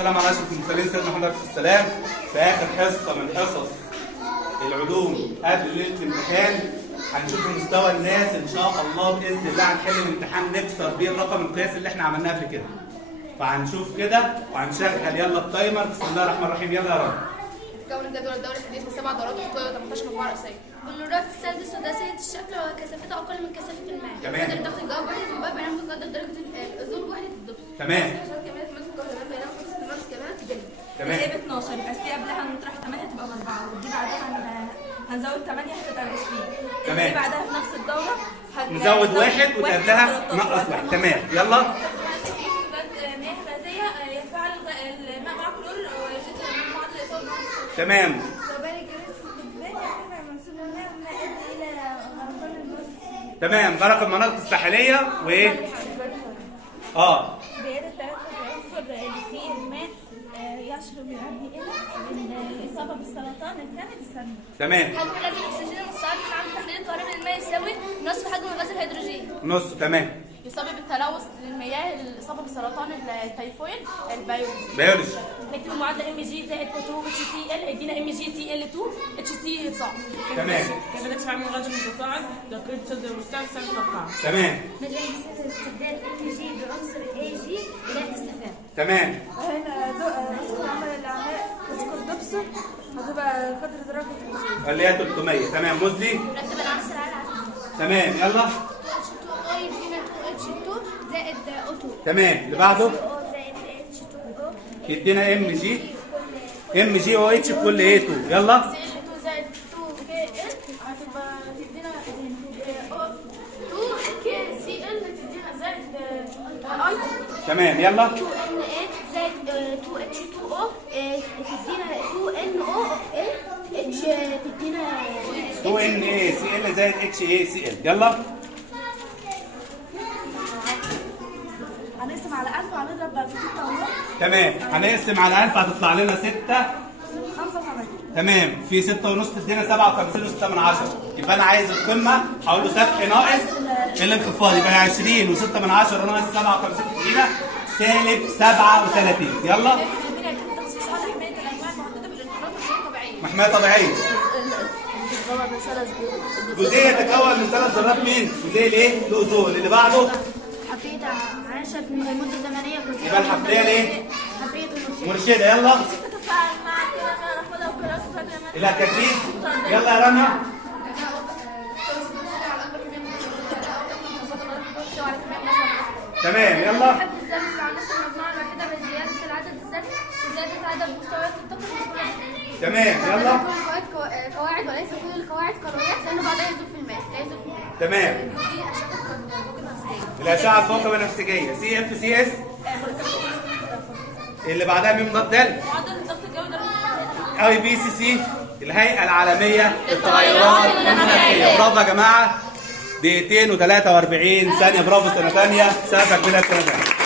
والسلام على اشرف المرسلين سيدنا محمد عليه السلام. في اخر حصه من حصص العلوم قبل ليله الامتحان هنشوف مستوى الناس ان شاء الله باذن الله. هنحل الامتحان نكسر بيه الرقم القياسي اللي احنا عملناه قبل كده. فهنشوف كده وهنشغل يلا التايمر. بسم الله الرحمن الرحيم. يلا يا رب. تكون الجدول الدوري الحديث من 7 دورات وحدود 18 مجموعه رئيسيه. بلورات السد سداسيه الشكل وكثافتها اقل من كثافه الماء. تمام. قدر ضغط الجو وحده الماء بينما تقدر درجه الذوب وحده الدبس. تمام. تمام. هي ب 12 يبقى سي قبلها نطرح 8 تبقى 4 ودي بعدها هنزود 8 هتبقى 20. تمام. دي بعدها في نفس الدوره نزود واحد وقبلها نقص واحد. تمام يلا. مياه غازيه يفعل الماء مع كلور ويزيد معدل اصابه الماء. تمام. تمام. غرق المناطق الساحليه وايه؟ زيادة العنصر اللي فيه الماء يشرب يؤدي إلى الإصابة بالسرطان الثاني بالسمنة. تمام. حجم غاز الاكسجين المستعد من عمل تحليل الكهرباء للماء يساوي نصف حجم غاز الهيدروجين. نص. تمام. يسبب التلوث للمياه الاصابه بسرطان التيفويد بيولوجي. نكتب المعادله ام جي زائد 2 اتش سي ال هيدينا ام جي سي ال 2 اتش سي صعب. تمام. كيف ندفع من الرجل المتصاعد لقيد شد المستوى المتوقع. تمام. نجعل استبدال ام جي بعنصر اي جي الى الاستفهام. تمام. هنا نذكر عمل الأعمال نذكر دبسه هتبقى قدر درجة الوصول. اللي هي 300. تمام. مزلي. رتب العناصر على تمام. يلا. H2O يدينا 2H2 زائد O2. تمام. اللي بعده O زائد H2O يدينا ام جي او اتش بكل ايه 2. يلا. Cl2 زائد 2KL هتبقى تدينا O2KCl تدينا زائد I. تمام. يلا. 2Na زائد 2H2O تدينا 2NOH تدينا 2 ان سي ال زائد اتش اي سي ال. يلا. هنقسم على 1000 وهنضرب في 6 ونص. تمام. هنقسم على 1000 هتطلع لنا 6. 5 8. تمام. في 6 ونص تدينا 57 و6 من 10. يبقى انا عايز القمه هقول له سفح ناقص الانخفاض يبقى 20 و6 من 10 ناقص 57 تدينا سالب 37. يلا. تخصيص على حمايه الانواع المهدده بالانقراض غير طبيعيه. محميه طبيعيه. جزيء يتكون من 3 ذرات مين؟ جزيء الايه؟ الاوزون. اللي بعده حفرية عاشت مدة زمنية قصيرة. يبقى الحفريه الايه؟ حفرية المرشد. مرشده. يلا. تتفاعل مع كده ناخدها وكراسة الاكاسيد. يلا يا رنا. تمام. يلا. حد الذري في عناصر المجموعه الواحده بزياده العدد الذري وزياده عدد مستويات الطاقه. تمام. يلا. قواعد وليس كل القواعد قانونيات لانه بعدها يذوب في الماء لا يذوب في الماء. تمام. دي اشعه فوق النفسيه. الاشعه الفوق بنفسجيه سي اف سي اس. اللي بعدها ميم ضاد دال. معدل الضغط الجوي درجة اي بي سي سي الهيئه العالميه للتغيرات المناخيه. برافو يا جماعه. دقيقتين و43 ثانيه. برافو. سنه ثانيه. سقفك بلا سنه ثانيه.